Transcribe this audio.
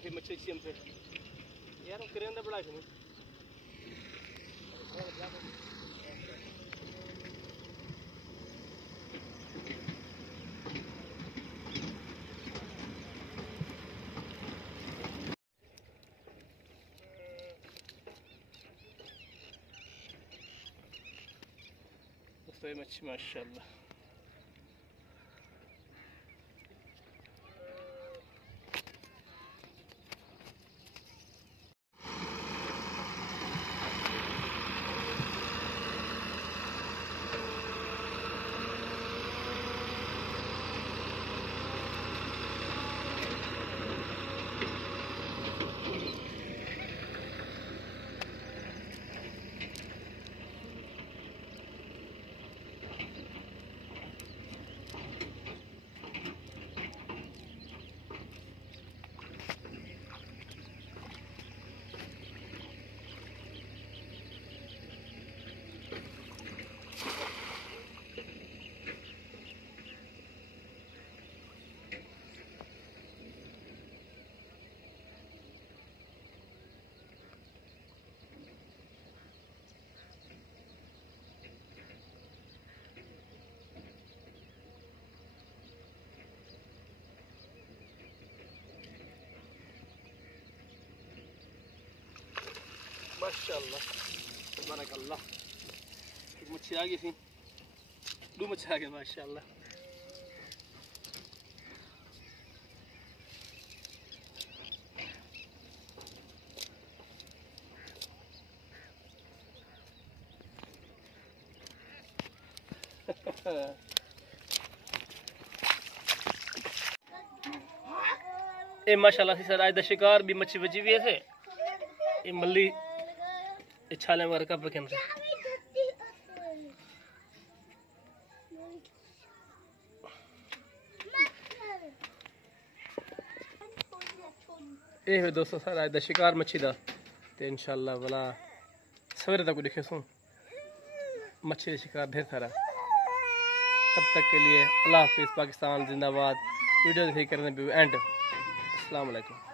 काफ़ी मच्छी अच्छी हमसे यार करेंगे बड़ा नहीं दोस्तों मच्छी माशाल्लाह माशाल्लाह तबारकल्लाह एक मच्छी आ गई थी दो मच्छी आ गए माशाल्लाह ये माशाल्लाह से सर आज दा शिकार भी मच्छी बची हुई है ये मल्ली छाले मार का बकन से ये है दोस्तों सर आज दा शिकार मच्छी दा ते इंशाल्लाह वाला सवेरे तक दिखे सू मच्छी का शिकार ढेर सारा तब तक के लिए अल्लाह हाफिज़ पाकिस्तान जिंदाबाद वीडियो देखे करने भी एंड अस्सलाम वालेकुम।